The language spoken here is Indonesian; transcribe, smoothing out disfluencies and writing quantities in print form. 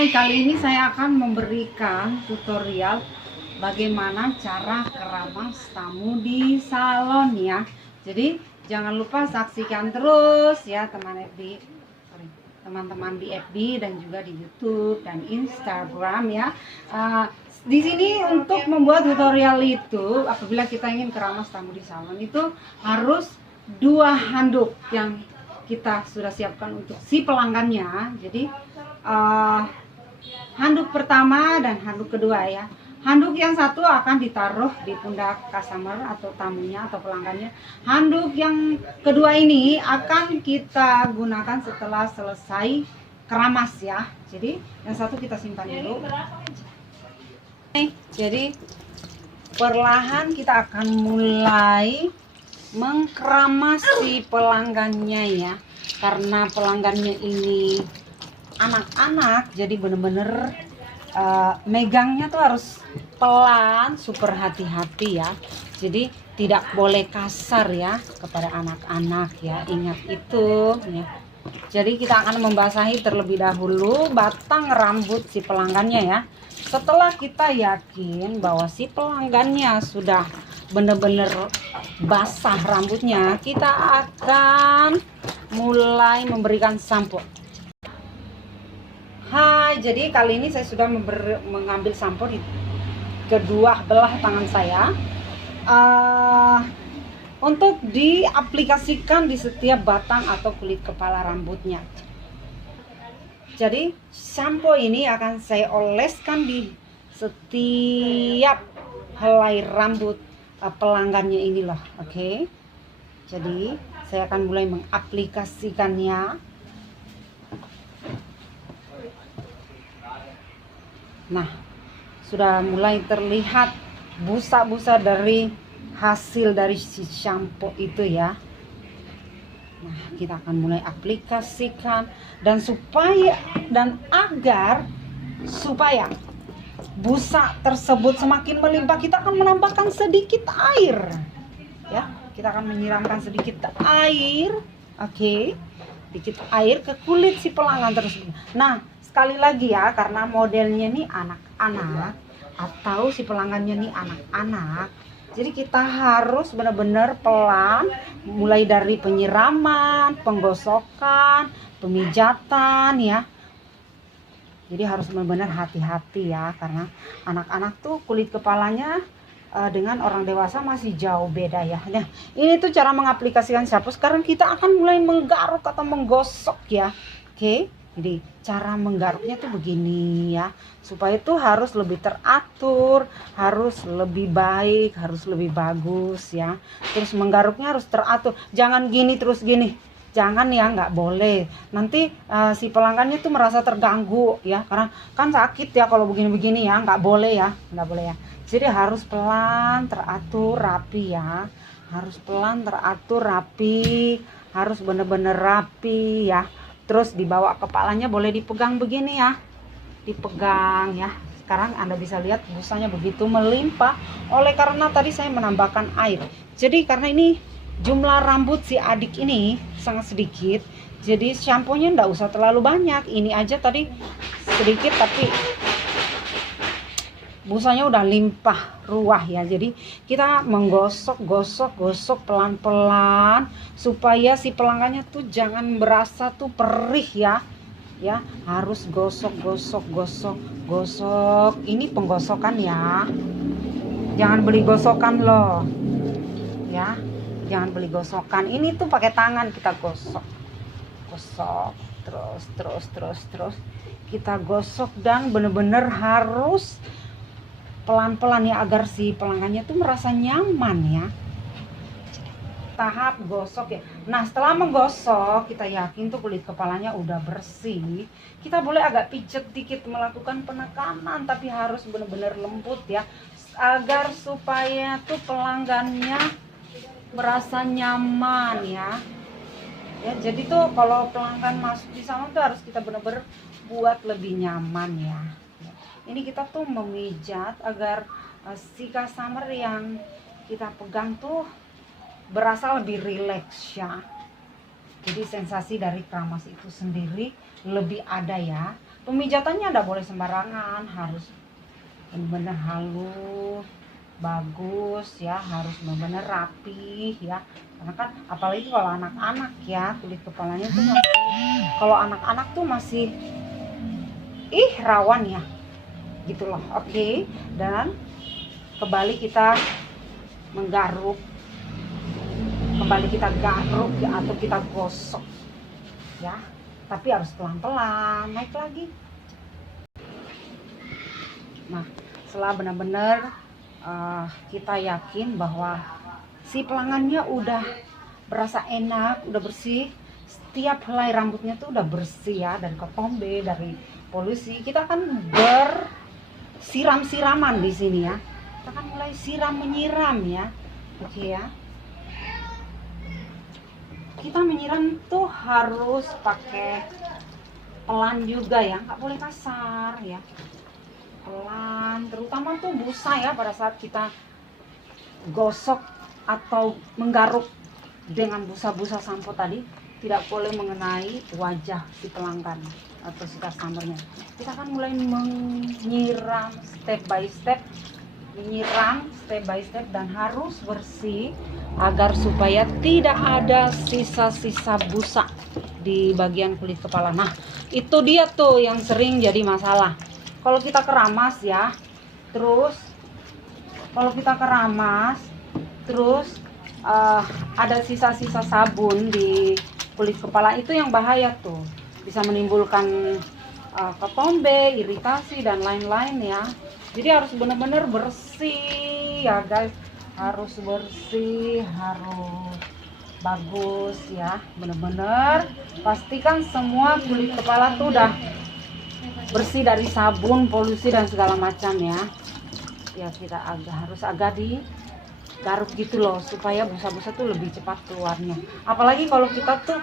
Hai, kali ini saya akan memberikan tutorial bagaimana cara keramas tamu di salon ya. Jadi jangan lupa saksikan terus ya teman-teman di FB dan juga di YouTube dan Instagram ya. Di sini untuk membuat tutorial itu, apabila kita ingin keramas tamu di salon itu harus 2 handuk yang kita sudah siapkan untuk si pelanggannya. Jadi handuk pertama dan handuk kedua ya. Handuk yang satu akan ditaruh di pundak customer atau tamunya atau pelanggannya. Handuk yang kedua ini akan kita gunakan setelah selesai keramas ya. Jadi yang satu kita simpan dulu. Jadi perlahan kita akan mulai mengkeramas si pelanggannya ya. Karena pelanggannya ini anak-anak, jadi bener-bener megangnya tuh harus pelan, super hati-hati ya. Jadi tidak boleh kasar ya kepada anak-anak ya, ingat itu ya. Jadi kita akan membasahi terlebih dahulu batang rambut si pelanggannya ya. Setelah kita yakin bahwa si pelanggannya sudah benar-benar basah rambutnya, kita akan mulai memberikan sampo. Hai, jadi kali ini saya sudah mengambil sampo di kedua belah tangan saya untuk diaplikasikan di setiap batang atau kulit kepala rambutnya. Jadi sampo ini akan saya oleskan di setiap helai rambut pelanggannya ini loh, oke? Jadi saya akan mulai mengaplikasikannya. Nah, sudah mulai terlihat busa-busa dari hasil dari si shampoo itu ya. Nah, kita akan mulai aplikasikan dan agar supaya busa tersebut semakin melimpah, kita akan menambahkan sedikit air. Ya, kita akan menyiramkan sedikit air, oke. Sedikit air ke kulit si pelanggan tersebut. Nah, sekali lagi ya, karena modelnya nih anak-anak atau si pelanggannya nih anak-anak, jadi kita harus benar-benar pelan, mulai dari penyiraman, penggosokan, pemijatan ya. Jadi harus benar-benar hati-hati ya, karena anak-anak tuh kulit kepalanya dengan orang dewasa masih jauh beda ya. Nah, ini tuh cara mengaplikasikan shampoo. Sekarang kita akan mulai menggaruk atau menggosok ya, oke. Jadi cara menggaruknya tuh begini ya, supaya itu harus lebih teratur, harus lebih baik, harus lebih bagus ya. Terus menggaruknya harus teratur, jangan gini terus gini, jangan ya, nggak boleh. Nanti si pelanggannya tuh merasa terganggu ya, karena kan sakit ya kalau begini-begini ya, nggak boleh ya, nggak boleh ya. Jadi harus pelan, teratur, rapi ya, harus pelan, teratur, rapi, harus bener-bener rapi ya. Terus dibawa kepalanya boleh dipegang begini ya, dipegang ya. Sekarang Anda bisa lihat busanya begitu melimpah oleh karena tadi saya menambahkan air. Jadi karena ini jumlah rambut si adik ini sangat sedikit, jadi shampoo-nya enggak usah terlalu banyak. Ini aja tadi sedikit tapi busanya udah limpah ruah ya. Jadi kita menggosok pelan-pelan supaya si pelanggannya tuh jangan berasa tuh perih ya. Ya, harus gosok. Ini penggosokan ya. Jangan beli gosokan loh. Ya, jangan beli gosokan. Ini tuh pakai tangan kita gosok. Terus. Kita gosok dan bener-bener harus pelan-pelan ya, agar si pelanggannya tuh merasa nyaman ya. Tahap gosok ya. Nah, setelah menggosok kita yakin tuh kulit kepalanya udah bersih, kita boleh agak pijet dikit, melakukan penekanan, tapi harus benar-benar lembut ya, agar supaya tuh pelanggannya merasa nyaman ya. Ya, jadi tuh kalau pelanggan masuk di salon tuh harus kita benar-benar buat lebih nyaman ya. Ini kita tuh memijat agar si customer yang kita pegang tuh berasa lebih rileks ya. Jadi sensasi dari keramas itu sendiri lebih ada ya. Pemijatannya nggak boleh sembarangan, harus benar-benar halus, bagus ya, harus benar-benar rapi ya. Karena kan apalagi kalau anak-anak ya, kulit kepalanya tuh kalau anak-anak tuh masih rawan ya, gitu loh. Oke, dan kembali kita menggaruk, kembali kita garuk ya, atau kita gosok ya, tapi harus pelan-pelan, naik lagi. Nah, setelah benar-benar kita yakin bahwa si pelangannya udah berasa enak, udah bersih, setiap helai rambutnya tuh udah bersih ya, dari ketombe, dari polusi, kita akan bersiram-siraman di sini ya. Kita akan mulai siram menyiram ya. Oke ya. Kita menyiram tuh harus pakai pelan juga ya, nggak boleh kasar ya. Pelan, terutama tuh busa ya, pada saat kita gosok atau menggaruk dengan busa-busa sampo tadi, tidak boleh mengenai wajah si pelanggan atau si customernya. Kita akan mulai menyiram step by step, dan harus bersih agar supaya tidak ada sisa-sisa busa di bagian kulit kepala. Nah, itu dia tuh yang sering jadi masalah. Kalau kita keramas ya, terus ada sisa-sisa sabun di kulit kepala, itu yang bahaya tuh, bisa menimbulkan ketombe, iritasi dan lain-lain ya. Jadi harus benar-benar bersih ya guys, harus bersih, harus bagus ya, benar-benar pastikan semua kulit kepala tuh udah bersih dari sabun, polusi dan segala macam ya. Ya, kita harus agak digaruk gitu loh, supaya busa-busa tuh lebih cepat keluarnya. Apalagi kalau kita tuh